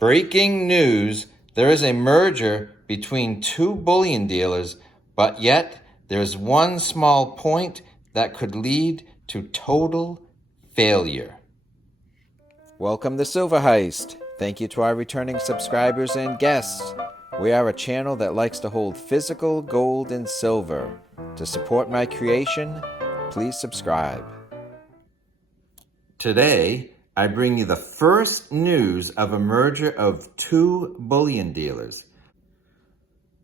Breaking news, there is a merger between two bullion dealers, but yet there's one small point that could lead to total failure. Welcome to Silver Heist. Thank you to our returning subscribers and guests. We are a channel that likes to hold physical gold and silver. To support my creation, please subscribe. Today, I bring you the first news of a merger of two bullion dealers.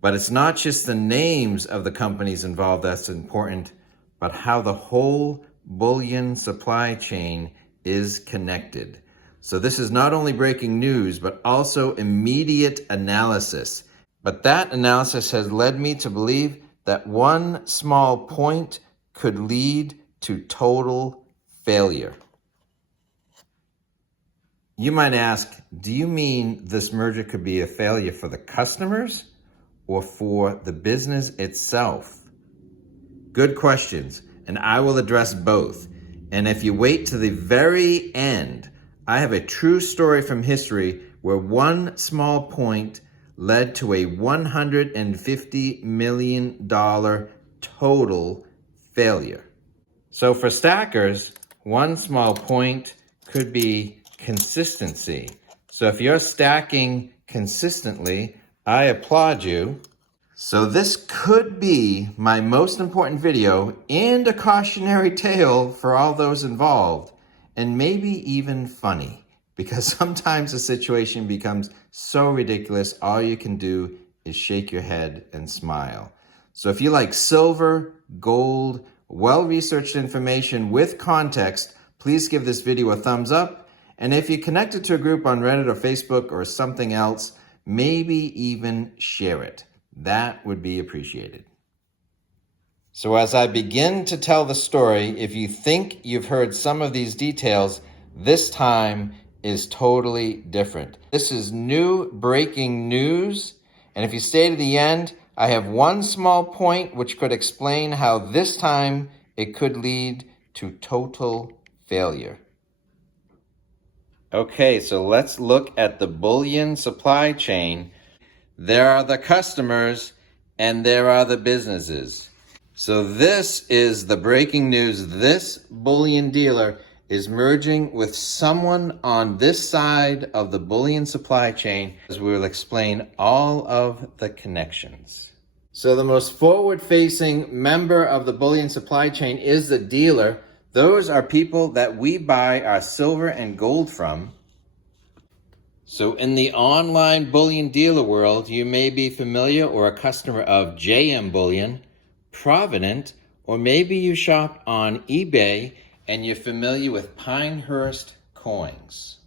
But it's not just the names of the companies involved that's important, but how the whole bullion supply chain is connected. So this is not only breaking news, but also immediate analysis. But that analysis has led me to believe that one small point could lead to total failure. You might ask, do you mean this merger could be a failure for the customers or for the business itself? Good questions, and I will address both. And if you wait to the very end, I have a true story from history where one small point led to a $150 million total failure. So for stackers, one small point could be consistency. So if you're stacking consistently, I applaud you. So this could be my most important video and a cautionary tale for all those involved, and maybe even funny, because sometimes the situation becomes so ridiculous, all you can do is shake your head and smile. So if you like silver, gold, well-researched information with context, please give this video a thumbs up. And if you're connected to a group on Reddit or Facebook or something else, maybe even share it. That would be appreciated. So as I begin to tell the story, if you think you've heard some of these details, this time is totally different. This is new breaking news. And if you stay to the end, I have one small point which could explain how this time it could lead to total failure. Okay, so let's look at the bullion supply chain. There are the customers and there are the businesses. So this is the breaking news. This bullion dealer is merging with someone on this side of the bullion supply chain, as we will explain all of the connections. So the most forward-facing member of the bullion supply chain is the dealer. Those are people that we buy our silver and gold from. So in the online bullion dealer world, you may be familiar or a customer of JM Bullion, Provident, or maybe you shop on eBay and you're familiar with Pinehurst coins.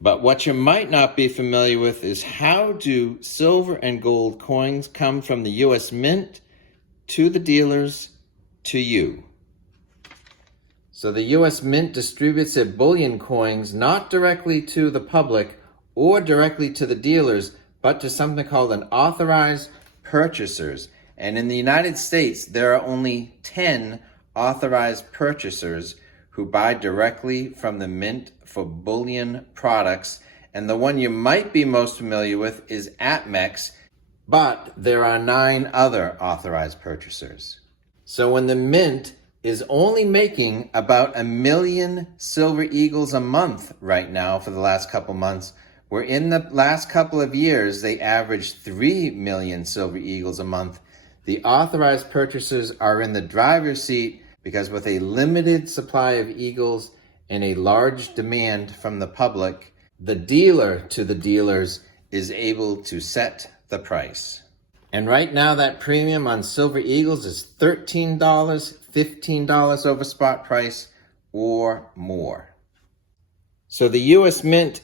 But what you might not be familiar with is how do silver and gold coins come from the US Mint to the dealers to you? So the US Mint distributes their bullion coins not directly to the public or directly to the dealers, but to something called an authorized purchasers. And in the United States, there are only 10 authorized purchasers who buy directly from the mint for bullion products. And the one you might be most familiar with is APMEX, but there are 9 other authorized purchasers. So when the mint is only making about 1 million silver eagles a month right now for the last couple months, where in the last couple of years, they averaged 3 million silver eagles a month. The authorized purchasers are in the driver's seat because with a limited supply of eagles and a large demand from the public, the dealer to the dealers is able to set the price. And right now that premium on silver eagles is $13, $15 over spot price or more. So the US Mint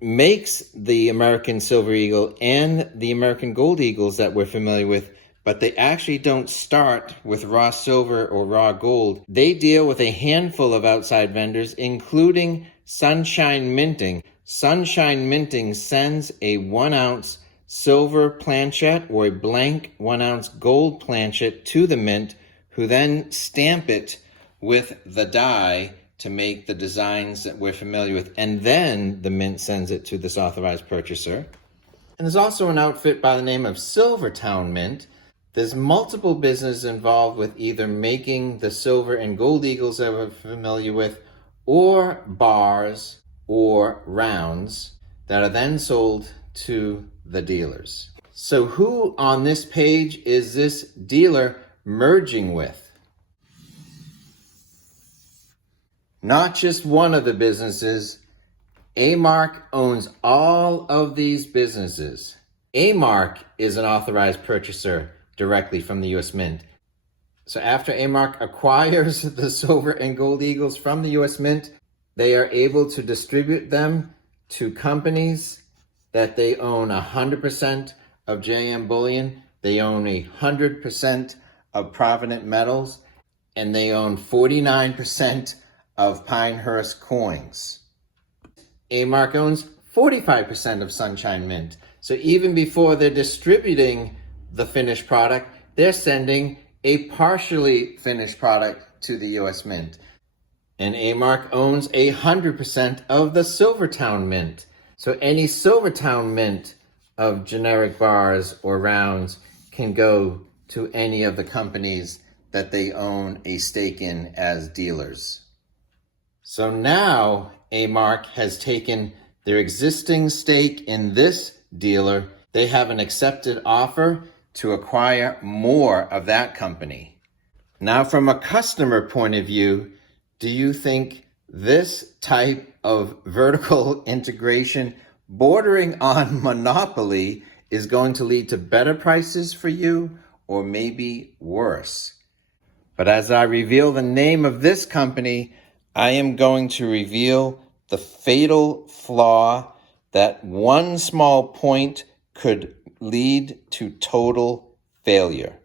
makes the American silver eagle and the American gold eagles that we're familiar with, but they actually don't start with raw silver or raw gold. They deal with a handful of outside vendors, including Sunshine Minting. Sunshine Minting sends a 1 ounce silver planchet or a blank 1 ounce gold planchet to the mint, who then stamp it with the die to make the designs that we're familiar with, and then the mint sends it to this authorized purchaser. And there's also an outfit by the name of Silver Towne Mint. There's multiple businesses involved with either making the silver and gold eagles that we're familiar with, or bars or rounds that are then sold to the dealers. So who on this page is this dealer merging with? Not just one of the businesses. A-Mark owns all of these businesses. A-Mark is an authorized purchaser directly from the U.S. Mint. So after A-Mark acquires the silver and gold eagles from the U.S. Mint, they are able to distribute them to companies that they own 100% of JM Bullion. They own 100% of Provident Metals, and they own 49% of Pinehurst Coins. A-Mark owns 45% of Sunshine Mint. So even before they're distributing the finished product, they're sending a partially finished product to the U.S. Mint. And A-Mark owns 100% of the Silver Towne Mint. So any Silver Towne Mint of generic bars or rounds can go to any of the companies that they own a stake in as dealers. So now A-Mark has taken their existing stake in this dealer. They have an accepted offer to acquire more of that company. Now, from a customer point of view, do you think this type of vertical integration bordering on monopoly is going to lead to better prices for you, or maybe worse? But as I reveal the name of this company, I am going to reveal the fatal flaw that one small point could lead to total failure.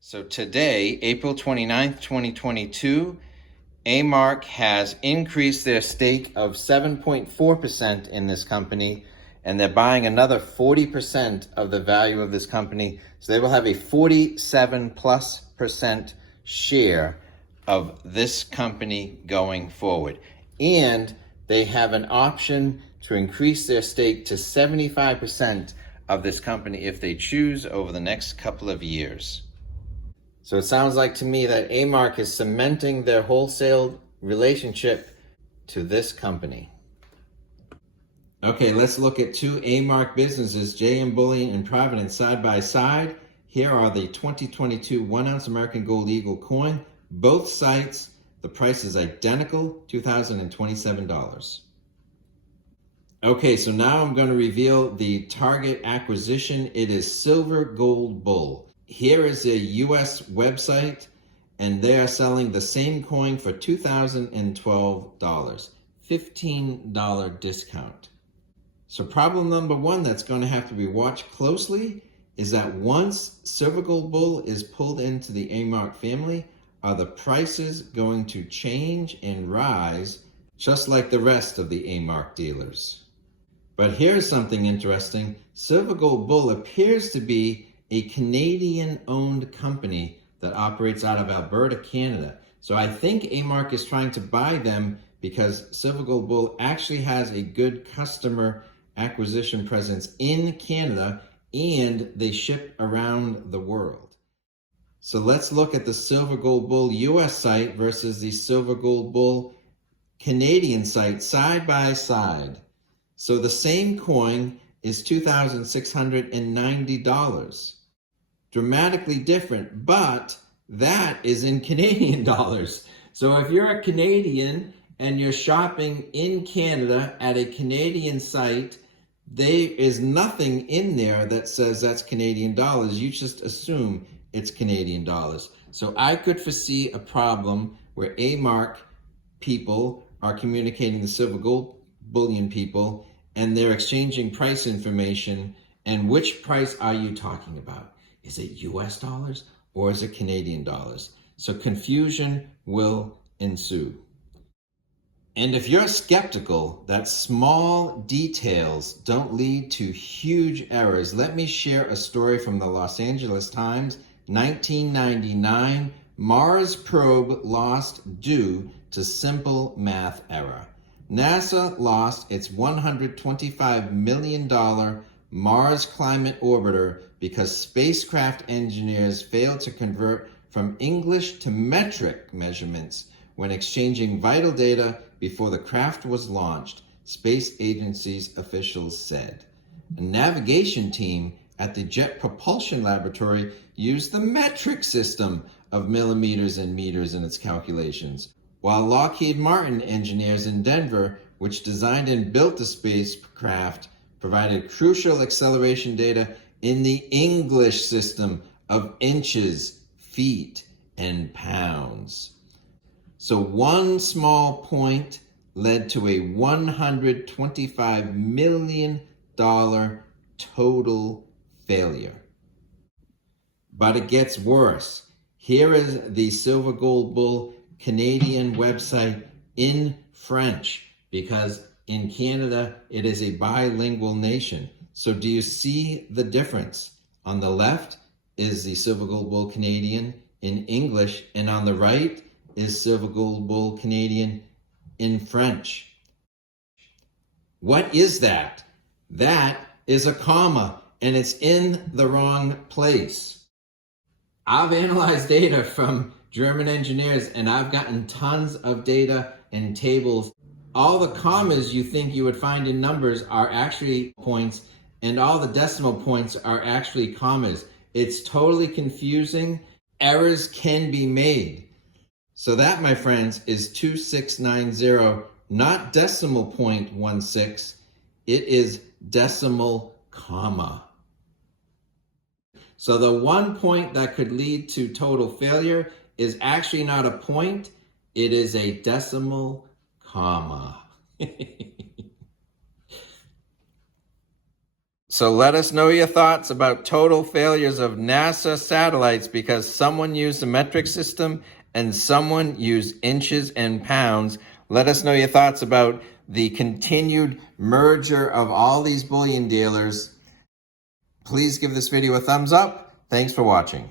So today, April 29th, 2022, A-Mark has increased their stake of 7.4% in this company, and they're buying another 40% of the value of this company. So they will have a 47+% share of this company going forward. And they have an option to increase their stake to 75% of this company if they choose over the next couple of years. So it sounds like to me that A-Mark is cementing their wholesale relationship to this company. Okay, let's look at two A-Mark businesses, JM Bullion and Provident, side by side. Here are the 2022 1-ounce American Gold Eagle coin. Both sites, the price is identical, $2,027. Okay, so now I'm going to reveal the target acquisition. It is SilverGoldBull. Here is a US website, and they are selling the same coin for $2,012, $15 discount. So problem number one that's going to have to be watched closely is that once SilverGoldBull is pulled into the A-Mark family, are the prices going to change and rise just like the rest of the A-Mark dealers? But here's something interesting. SilverGoldBull appears to be a Canadian-owned company that operates out of Alberta, Canada. So I think A-Mark is trying to buy them because SilverGoldBull actually has a good customer acquisition presence in Canada, and they ship around the world. So let's look at the SilverGoldBull US site versus the SilverGoldBull Canadian site side by side. So the same coin is $2,690. Dramatically different, but that is in Canadian dollars. So if you're a Canadian and you're shopping in Canada at a Canadian site, there is nothing in there that says that's Canadian dollars. You just assume it's Canadian dollars. So I could foresee a problem where A-Mark people are communicating the Silver Gold Bullion people, and they're exchanging price information. And which price are you talking about? Is it US dollars or is it Canadian dollars? So confusion will ensue. And if you're skeptical that small details don't lead to huge errors, let me share a story from the Los Angeles Times, 1999. Mars probe lost due to simple math error. NASA lost its $125 million Mars Climate Orbiter because spacecraft engineers failed to convert from English to metric measurements when exchanging vital data before the craft was launched, space agency's officials said. A navigation team at the Jet Propulsion Laboratory used the metric system of millimeters and meters in its calculations, while Lockheed Martin engineers in Denver, which designed and built the spacecraft, provided crucial acceleration data in the English system of inches, feet, and pounds. So one small point led to a $125 million total failure. But it gets worse. Here is the SilverGoldBull Canadian website in French, because in Canada it is a bilingual nation. So do you see the difference? On the left is the SilverGoldBull Canadian in English, and on the right is SilverGoldBull Canadian in French. What is that? That is a comma, and it's in the wrong place. I've analyzed data from German engineers, and I've gotten tons of data and tables. All the commas you think you would find in numbers are actually points, and all the decimal points are actually commas. It's totally confusing. Errors can be made. So that, my friends, is 2690, not decimal point 16. It is decimal comma. So the one point that could lead to total failure is actually not a point, it is a decimal comma. So let us know your thoughts about total failures of NASA satellites because someone used a metric system and someone used inches and pounds. Let us know your thoughts about the continued merger of all these bullion dealers. Please give this video a thumbs up. Thanks for watching.